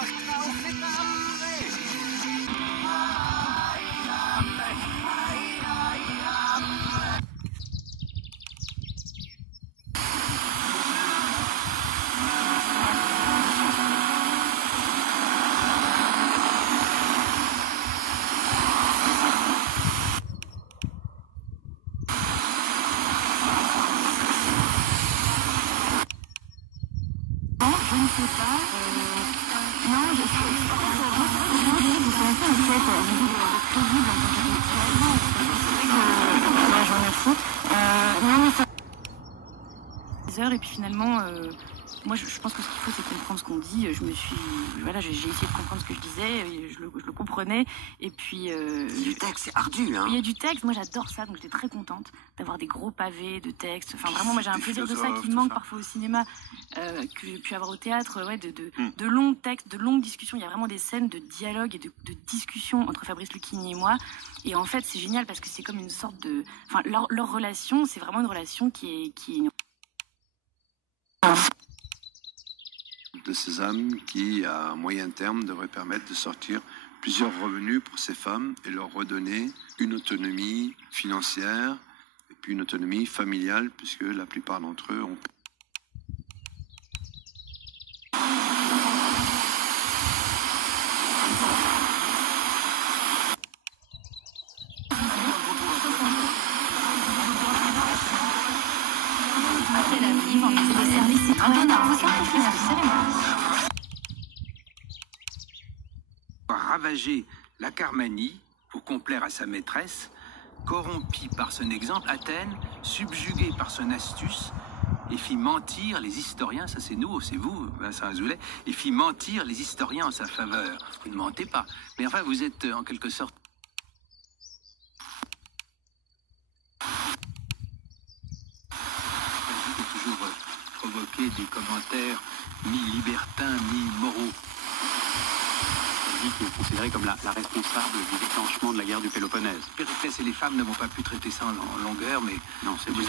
Je ne sais pas. Non, je sais j'en ai foutre. Non, mais ça... Et puis finalement, moi je pense que ce qu'il faut c'est comprendre ce qu'on dit. Voilà, j'ai essayé de comprendre ce que je disais, je le comprenais. Et puis. C'est du texte, c'est ardu, hein. Il y a du texte, moi j'adore ça, donc j'étais très contente d'avoir des gros pavés de texte. Enfin vraiment, moi j'ai un plaisir de ça qui me manque parfois au cinéma, que j'ai pu avoir au théâtre, ouais, de longs textes, de longues discussions. Il y a vraiment des scènes de dialogue et de discussion entre Fabrice Lucchini et moi. Et en fait, c'est génial parce que c'est comme une sorte de. Enfin, leur relation, c'est vraiment une relation qui est une. De Sésame qui, à moyen terme, devrait permettre de sortir plusieurs revenus pour ces femmes et leur redonner une autonomie financière et puis une autonomie familiale puisque la plupart d'entre eux ont... Ravager la Carmanie pour complaire à sa maîtresse, corrompie par son exemple, Athènes, subjuguée par son astuce, et fit mentir les historiens, ça c'est nous, c'est vous, Vincent Azoulay, et fit mentir les historiens en sa faveur. Vous ne mentez pas, mais enfin vous êtes en quelque sorte... toujours provoquer des commentaires mi-libertins, mi-moraux. Qui est considérée comme la responsable du déclenchement de la guerre du Péloponnèse. Périclès et les femmes n'avons pas pu traiter ça en longueur, mais... Non, c'est vous.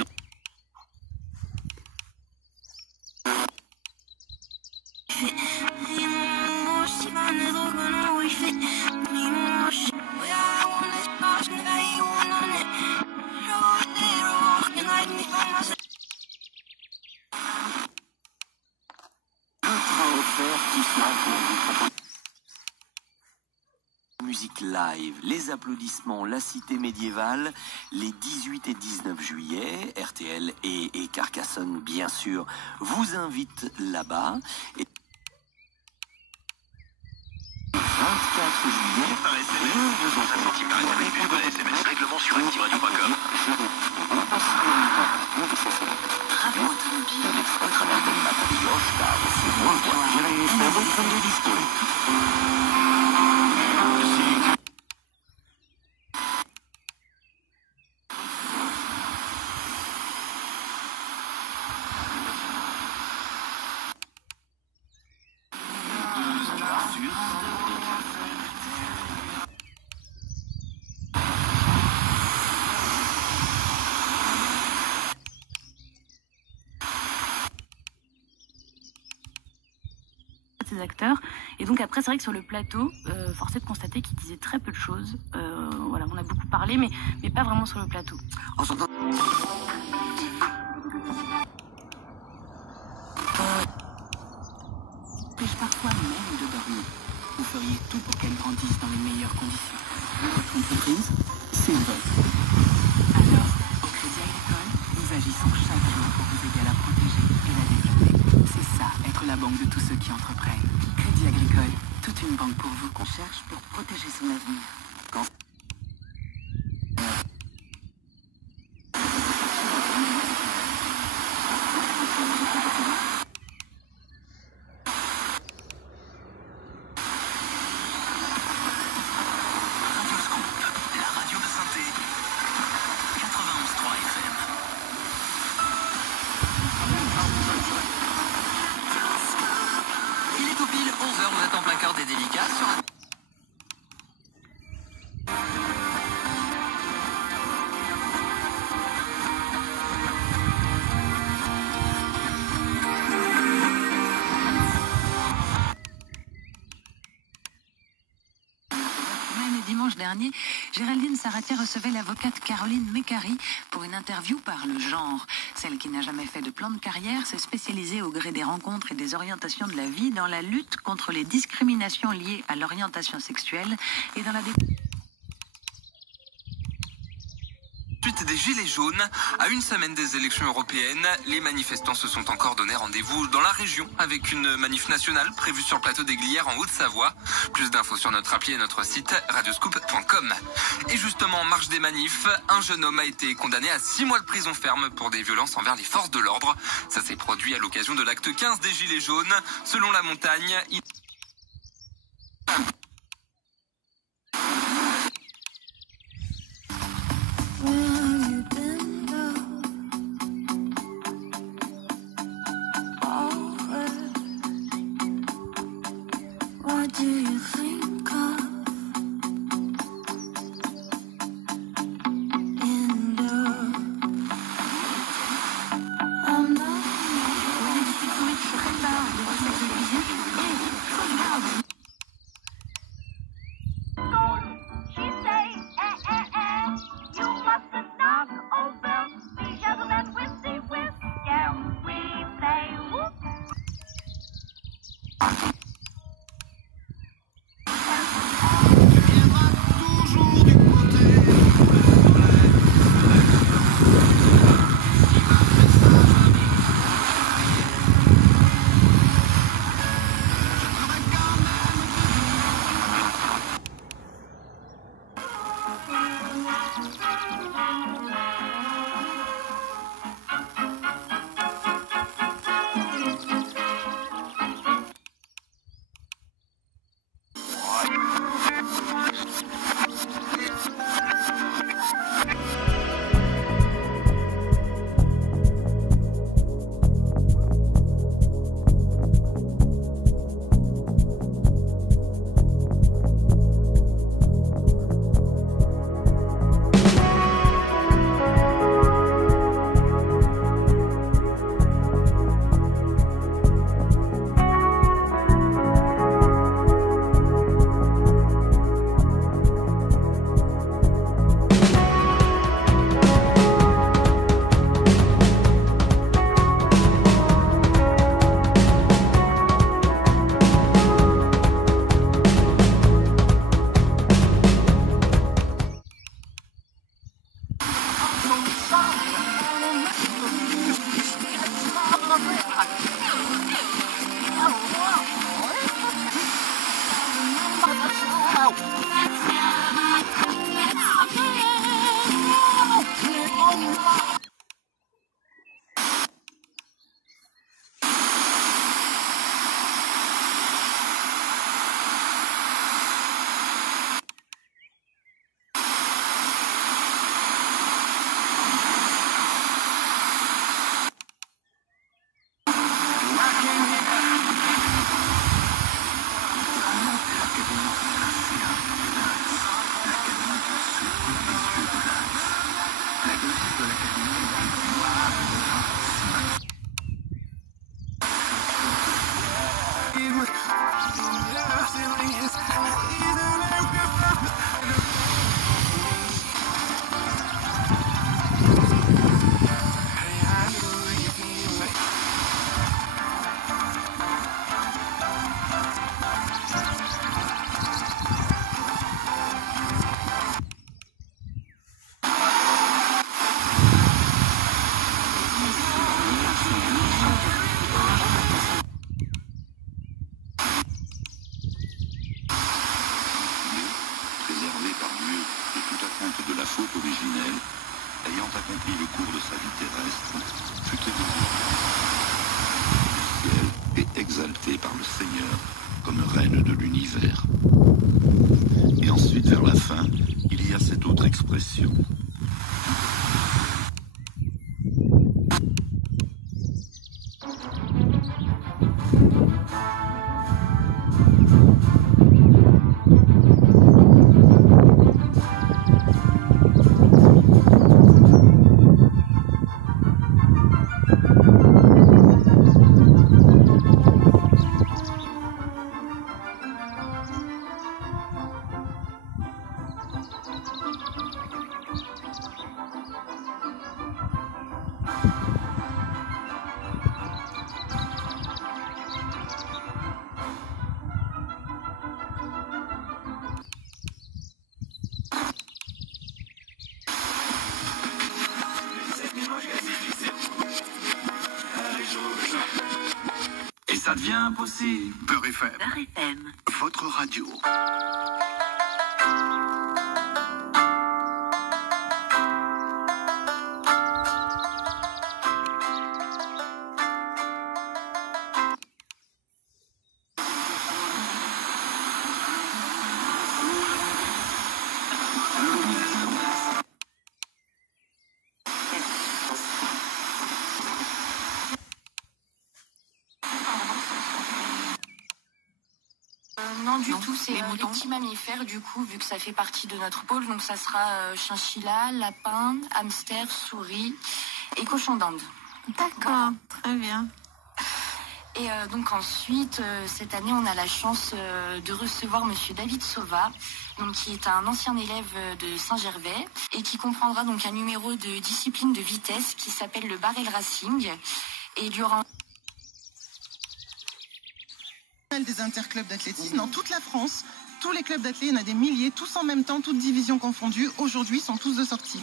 Musique live, les applaudissements, la cité médiévale, les 18 et 19 juillet, RTL et Carcassonne, bien sûr, vous invitent là-bas. Et 24 juillet, par SMS, 250 centimes par SMS, plus par SMS, règlement sur activeradio.com. Travaux automobiles, votre label Oscar, c'est moi, ces acteurs. Et donc après, c'est vrai que sur le plateau, force est de constater qu'ils disaient très peu de choses. Voilà, on a beaucoup parlé, mais pas vraiment sur le plateau. Empêche parfois même de dormir. Vous feriez tout pour qu'elle grandisse dans les meilleures conditions. Votre entreprise, c'est une vôtre. Alors, au Crédit Agricole, nous agissons chaque jour pour vous aider à la protéger et la développer. C'est ça, être la banque de tous ceux qui entreprennent. Crédit Agricole, toute une banque pour vous qu'on cherche pour protéger son avenir. dimanche dernier, Géraldine Saratier recevait l'avocate Caroline Mécari pour une interview par le genre. Celle qui n'a jamais fait de plan de carrière s'est spécialisée au gré des rencontres et des orientations de la vie dans la lutte contre les discriminations liées à l'orientation sexuelle et dans la Suite des Gilets jaunes, à une semaine des élections européennes, les manifestants se sont encore donné rendez-vous dans la région avec une manif nationale prévue sur le plateau des Glières en Haute-Savoie. Plus d'infos sur notre appli et notre site radioscoop.com. Et justement, en marge des manifs, un jeune homme a été condamné à 6 mois de prison ferme pour des violences envers les forces de l'ordre. Ça s'est produit à l'occasion de l'acte 15 des Gilets jaunes. Selon La Montagne, exaltée par le Seigneur comme reine de l'univers. Et ensuite, vers la fin, il y a cette autre expression. devient possible. Beurre FM, Beurre FM. votre radio. Non, du tout, c'est les petits mammifères, du coup, vu que ça fait partie de notre pôle. Donc, ça sera chinchilla, lapin, hamster, souris et cochon d'Inde. D'accord, très bien. Et donc, ensuite, cette année, on a la chance de recevoir Monsieur David Sauva, donc, qui est un ancien élève de Saint-Gervais et qui comprendra donc un numéro de discipline de vitesse qui s'appelle le barrel racing. Et durant des interclubs d'athlétisme dans toute la France. Tous les clubs d'athlètes, il y en a des milliers, tous en même temps, toutes divisions confondues. Aujourd'hui, sont tous de sortie.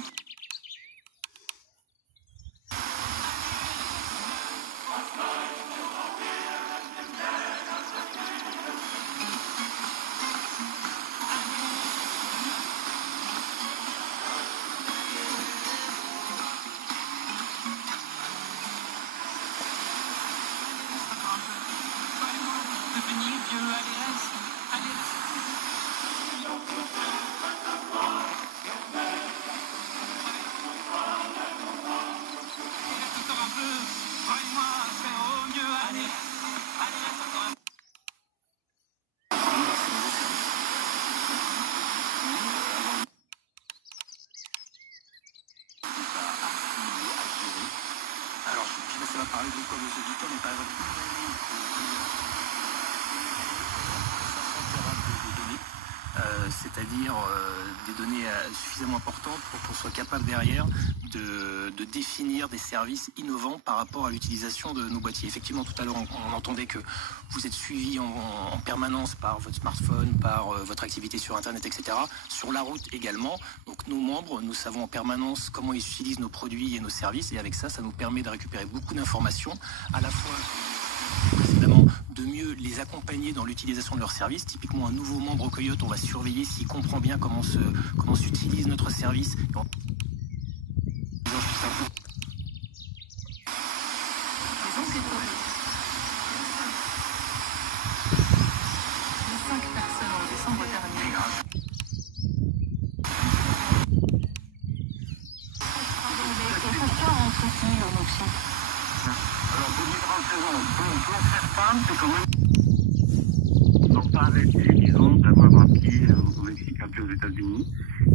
Alors, je vais laisser la parole de quoi vos auditeurs, mais par exemple, c'est-à-dire des données suffisamment importantes pour qu'on soit capable derrière de définir des services innovants par rapport à l'utilisation de nos boîtiers. Effectivement, tout à l'heure, on entendait que vous êtes suivi en permanence par votre smartphone, par votre activité sur Internet, etc. Sur la route également. Donc nos membres, nous savons en permanence comment ils utilisent nos produits et nos services. Et avec ça, ça nous permet de récupérer beaucoup d'informations, à la fois précédemment, de mieux les accompagner dans l'utilisation de leurs services. Typiquement, un nouveau membre au Coyote, on va surveiller s'il comprend bien comment s'utilise notre service. n'ont pas arrêté, disons, d'avoir un pied au Mexique, un pied aux États-Unis,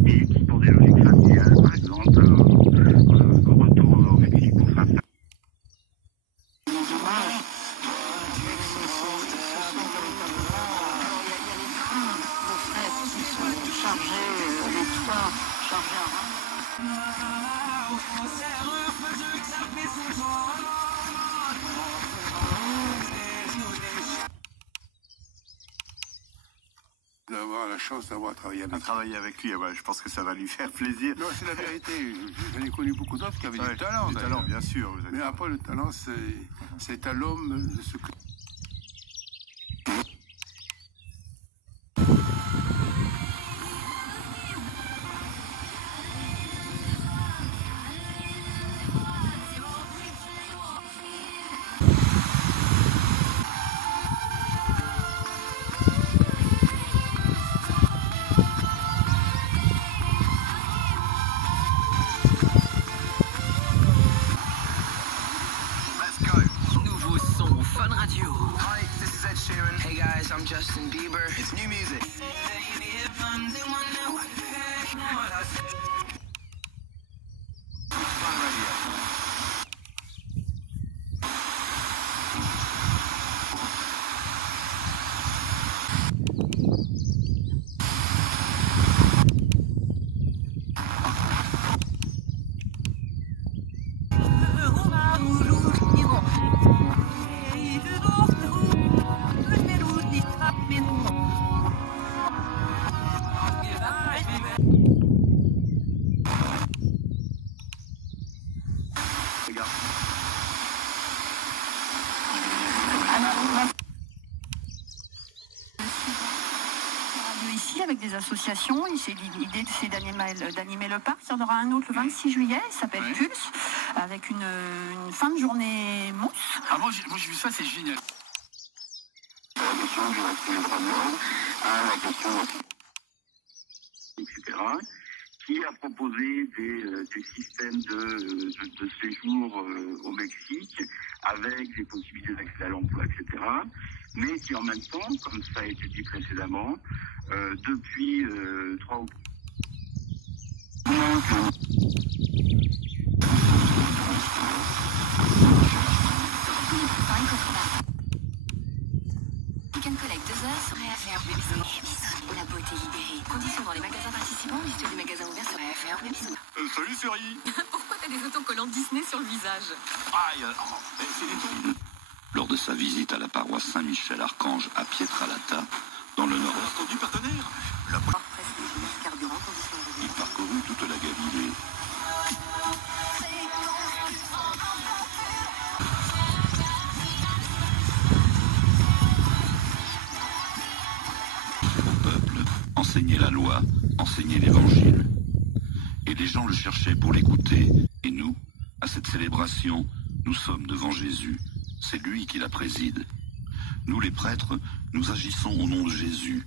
et qui, pour des logiques familiales, par exemple, retournent au Mexique pour faire ça. D'avoir la chance d'avoir travaillé avec lui. Ouais, je pense que ça va lui faire plaisir. Non, c'est la vérité. J'en ai connu beaucoup d'autres qui avaient du talent. Du talent, bien sûr. Mais après, le talent, c'est à l'homme de ce que... Justin Bieber. It's new music. aussi avec des associations. L'idée, c'est d'animer le parc. Il y en aura un autre le 26 juillet, il s'appelle Pulse, avec une fin de journée mousse. Ah, moi j'ai vu ça, c'est génial. La question du respect des droits de l'homme, à la question, etc., qui a proposé des systèmes de séjour au Mexique avec des possibilités d'accès à l'emploi, etc., mais qui en même temps, comme ça a été dit précédemment, depuis 3 ou 4 Click and Collect 2 heures serait à faire. Bisous. La beauté libérée. Conditions dans les magasins participants. Liste des magasins ouverts serait à faire. Bisous. Salut chérie. Pourquoi t'as des autocollants Disney sur le visage? Aïe, c'est des trucs. Lors de sa visite à la paroisse Saint-Michel-Archange à Pietralata, dans le nord-est du partenaire. il parcourut toute la Galilée. Au peuple, enseignait la loi, enseignait l'évangile. Et les gens le cherchaient pour l'écouter. Et nous, à cette célébration, nous sommes devant Jésus. C'est lui qui la préside. Nous, les prêtres, nous agissons au nom de Jésus.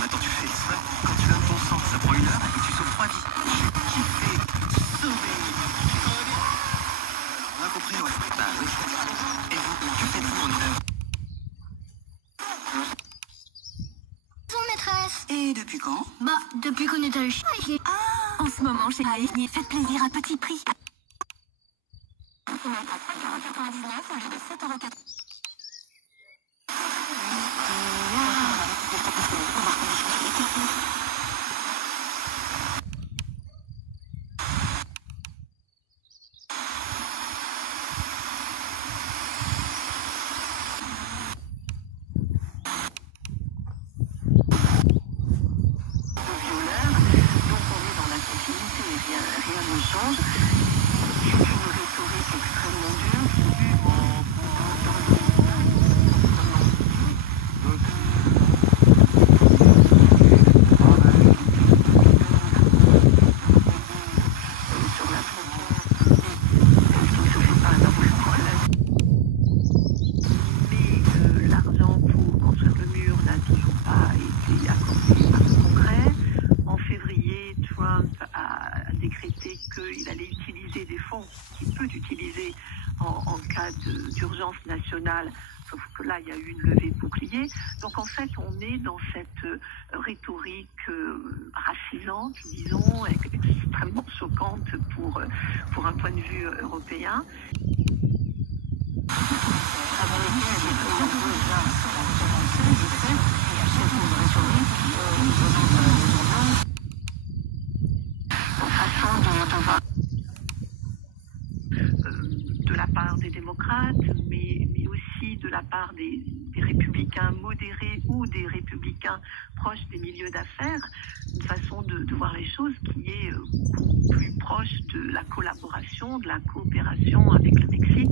Attends, tu fais ça quand tu donnes ton sang, ça prend 1 heure et tu sauves 3 vies. J'ai kiffé, sauvé. On a compris, ouais. Bah oui. Et vous, que faites-vous en 1 heure? Bonjour maîtresse. Et depuis quand? Bah, depuis qu'on est allé chez... Ah, en ce moment, chez Aïe, faites plaisir à petit prix. On a pas 3,99 au lieu de 7,80 €. qu'il allait utiliser des fonds qu'il peut utiliser en cas d'urgence nationale, sauf que là, il y a eu une levée de bouclier. Donc, en fait, on est dans cette rhétorique racisante, disons, extrêmement choquante pour un point de vue européen. De la part des démocrates, mais aussi de la part des républicains modérés ou des républicains proches des milieux d'affaires, une façon de voir les choses qui est beaucoup plus proche de la collaboration, de la coopération avec le Mexique.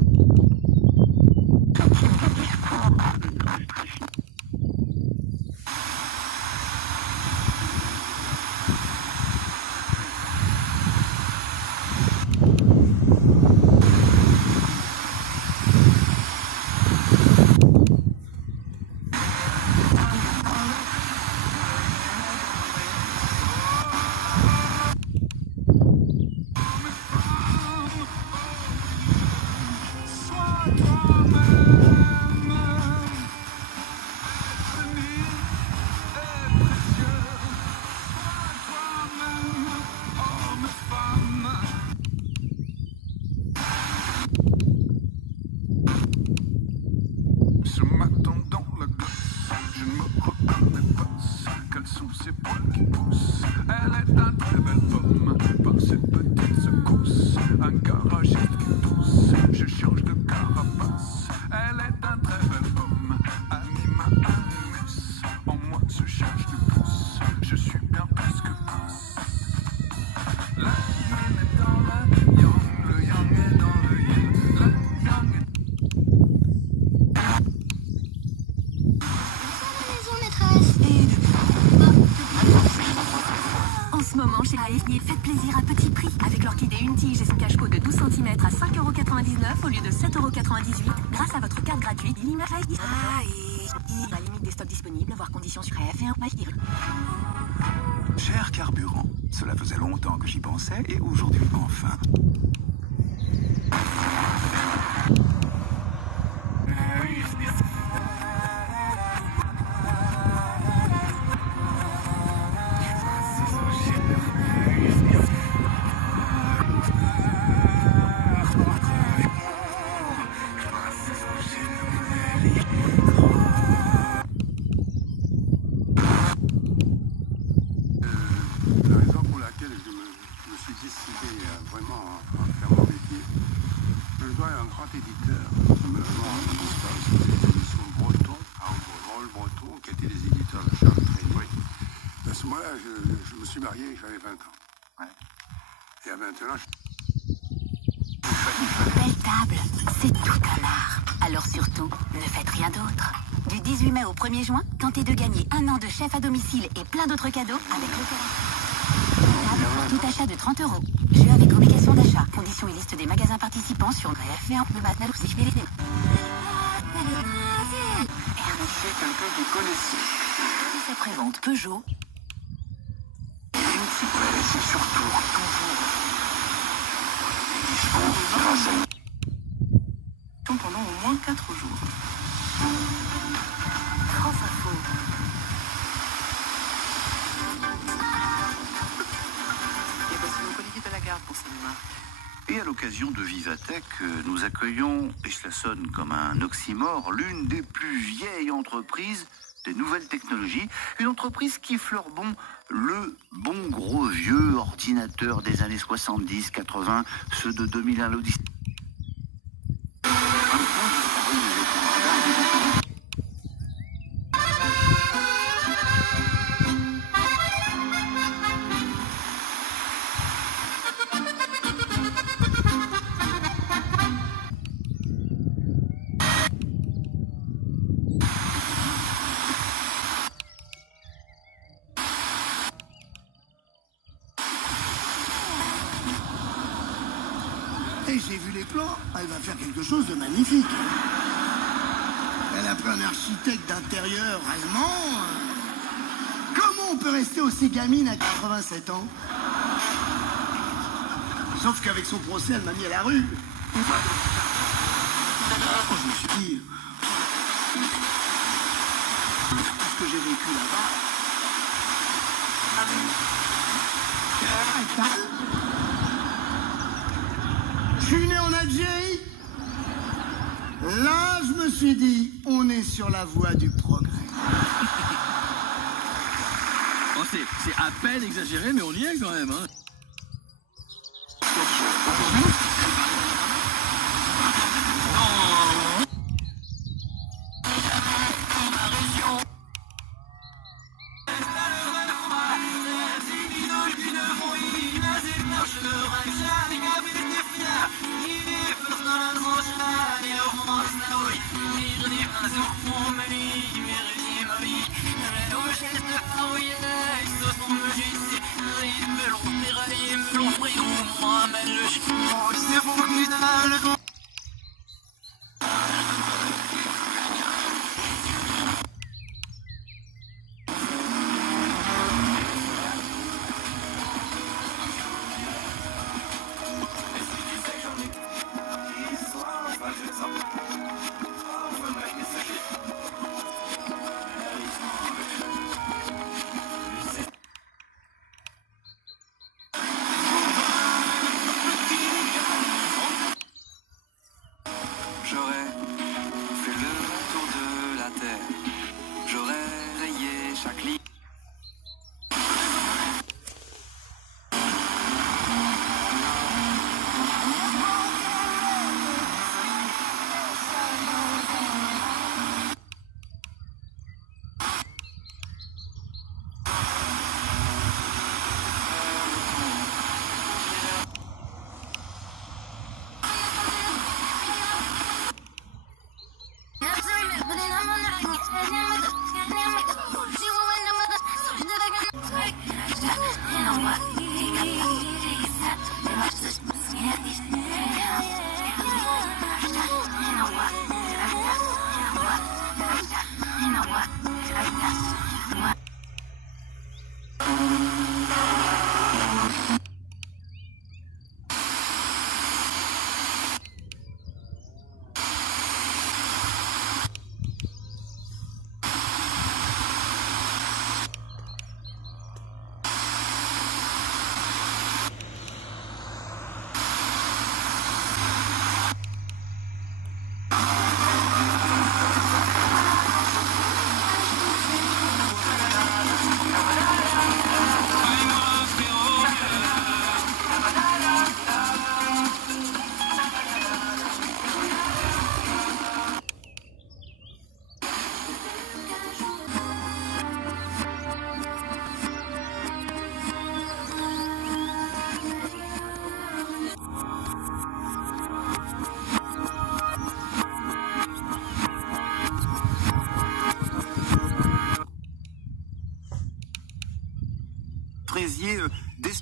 Ce matin dans la glace, je ne me reconnais pas. Quels sont ces poils qui poussent? Elle est un très belle femme, par cette petite secousse. Un garagiste qui tousse, je change de carapace. Elle est un très belle femme, anima animus. En moi se cherche du pouce, je suis bien plus que pouce. La yin est dans la yang, le yang est dans le yin. Le yang est... Faites plaisir à petit prix avec l'orchidée une tige et son cache-pot de 12 cm à 5,99 € au lieu de 7,98 € grâce à votre carte gratuite. La limite des stocks disponibles, voir conditions sur AF1. Cher carburant, cela faisait longtemps que j'y pensais et aujourd'hui enfin. La raison pour laquelle je me suis décidé à vraiment en faire mon métier, je le dois à un grand éditeur, malheureusement on ne pas aussi les éditions Breton, Roll Breton, qui étaient les éditeurs de Charles Trenet. À ce moment-là, je me suis marié, j'avais 20 ans. Ouais. Et à 21 ans, Belle table, c'est tout un art. Alors surtout, ne faites rien d'autre. Du 18 mai au 1er juin, tentez de gagner 1 an de chef à domicile et plein d'autres cadeaux avec le table pour tout achat de 30 €. Jeu avec obligation d'achat. Conditions et liste des magasins participants sur AF1. Le matin aussi, je vais les c'est quelqu'un que vous connaissez. Service après-vente Peugeot. Ouais, c'est surtout toujours dispo grâce à Pendant au moins 4 jours. France Info. Et voici donc Olivier Delagarde pour cinéma. Et à l'occasion de Vivatech, nous accueillons, et cela sonne comme un oxymore, l'une des plus vieilles entreprises des nouvelles technologies, une entreprise qui fleure bon le bon gros vieux ordinateur des années 70-80, ceux de 2001 l'Odyssée. Et j'ai vu les plans, elle va faire quelque chose de magnifique. Elle a pris un architecte d'intérieur allemand. Comment on peut rester aussi gamine à 87 ans? Sauf qu'avec son procès, elle m'a mis à la rue. Je me suis dit, tout ce que j'ai vécu là-bas. Je suis né en Algérie. Là, je me suis dit, on est sur la voie du progrès. Bon, c'est à peine exagéré, mais on y est quand même. Hein.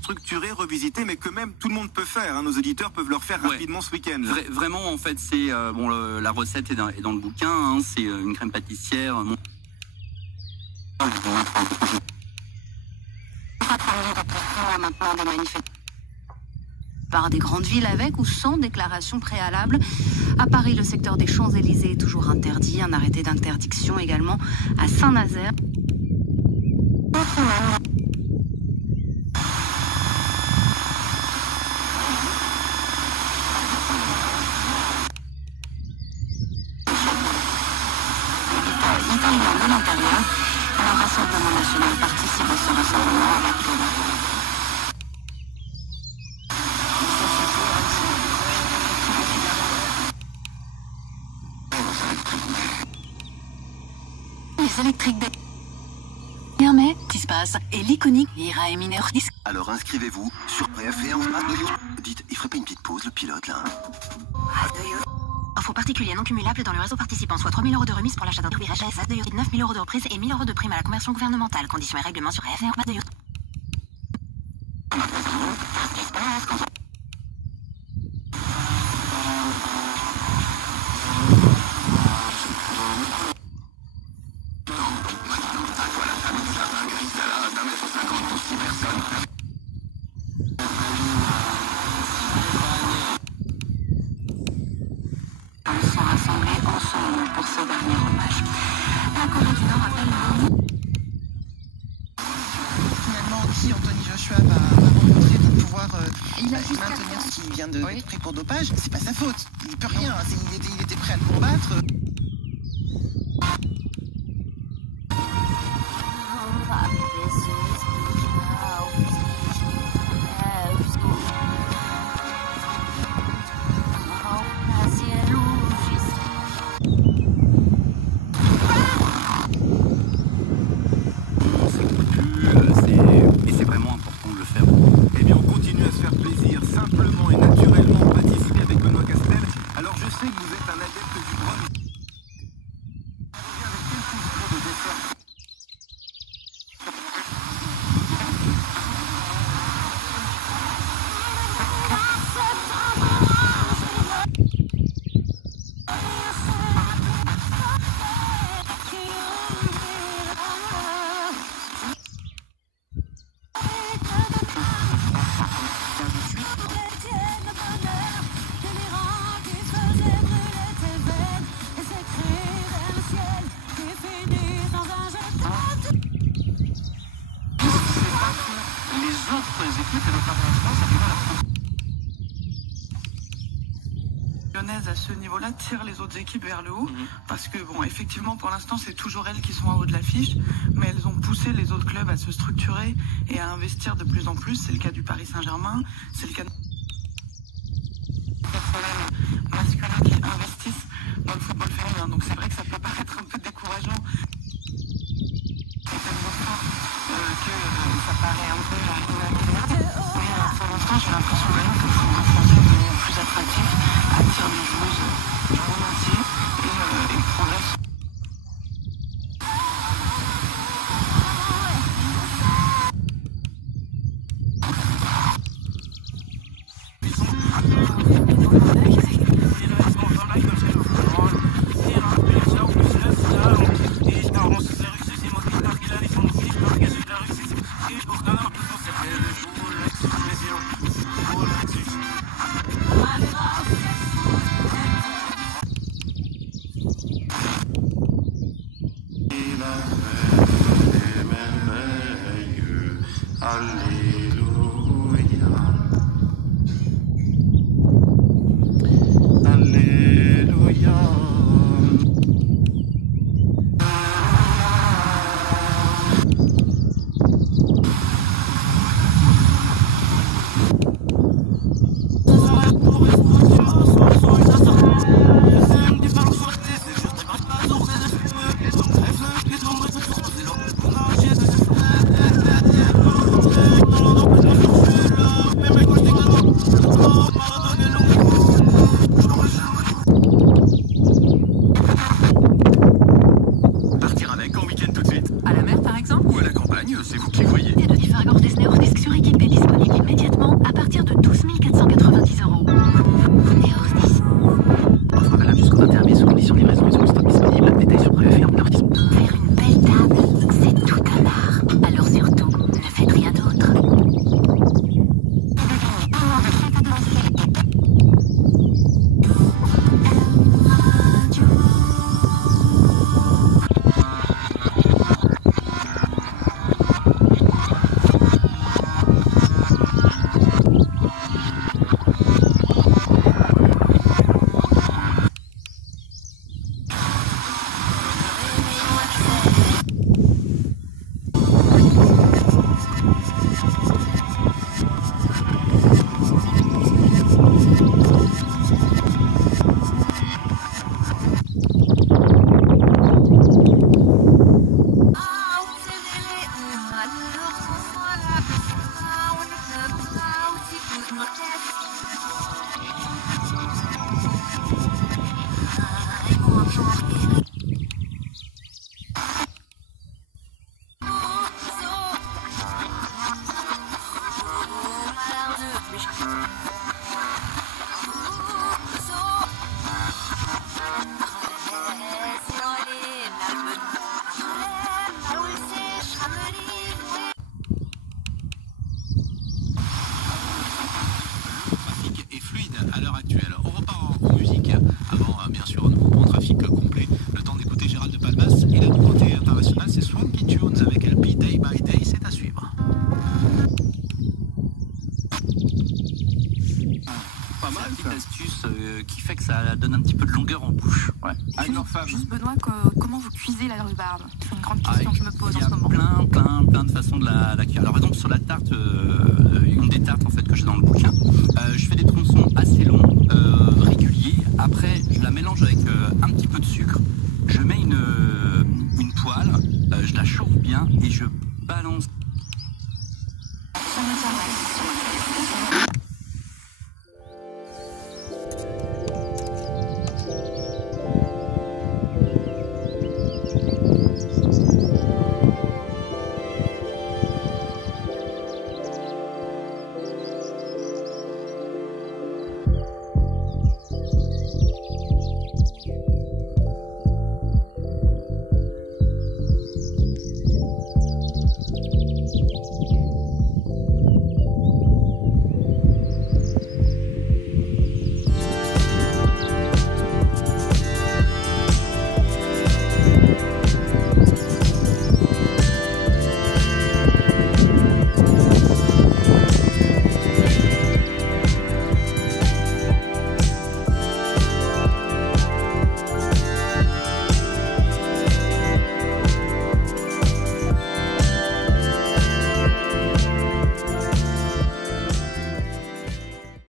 structuré, revisité, mais que même tout le monde peut faire. Hein. Nos auditeurs peuvent le refaire rapidement ce week-end. Vraiment, en fait, c'est la recette est dans le bouquin. Hein, c'est une crème pâtissière. Maintenant des manifestations par des grandes villes avec ou sans déclaration préalable. À Paris, le secteur des Champs-Élysées est toujours interdit. Un arrêté d'interdiction également à Saint-Nazaire. De l'intérieur, un rassemblement national participe à ce rassemblement avec les électriques des... mai, qui se passe, et l'iconique ira éminer. Alors inscrivez-vous sur BFM en Dites, il ferait pas une petite pause, le pilote, là? Offre aux particuliers non cumulables dans le réseau participant, soit 3 000 € de remise pour l'achat d'un prix HSS de yacht, 9 000 € de reprise et 1 000 € de prime à la conversion gouvernementale. Conditions et règlements sur FR de yacht. Sont rassemblés ensemble pour ce dernier hommage. La Corée du Nord appelle finalement qui Anthony Joshua va rencontrer pour pouvoir maintenir ce qui vient d'être pris pour dopage. C'est pas sa faute. Il peut rien. Il était prêt à le combattre. Simplement et naturellement participer avec Benoît Castel. Alors je sais que vous êtes un adepte du brunch. Avec quel cousin de dessert? Lyonnaise à ce niveau-là tire les autres équipes vers le haut parce que bon, effectivement pour l'instant c'est toujours elles qui sont en haut de l'affiche, mais elles ont poussé les autres clubs à se structurer et à investir de plus en plus. C'est le cas du Paris Saint-Germain, c'est le cas masculins qui investissent dans le football féminin. Donc c'est vrai que ça peut paraître un peu décourageant. C'est tellement fort que ça paraît un peu mais pour l'instant j'ai l'impression vraiment que le football français est devenu plus attractif, attire des joueuses du monde entier et progresse. À l'heure actuelle, on repart en musique. Avant, bien sûr, un nouveau trafic complet. Le temps d'écouter Gérald de Palmas et la nouveauté internationale, c'est Swanky Tunes avec LP Day by Day. C'est à suivre. Pas mal, petite astuce qui fait que ça donne un petit peu de longueur en bouche. Ouais. Juste Benoît, comment vous cuisez la rhubarbe? C'est une grande question que je me pose en ce moment. Il y a plein de façons de la cuire. Alors par exemple sur la tarte, une des tartes en fait que j'ai dans le bouquin, je fais des tronçons assez longs, réguliers. Après je la mélange avec un petit peu de sucre. Je mets une poêle, je la chauffe bien et je balance. Ça m'intéresse.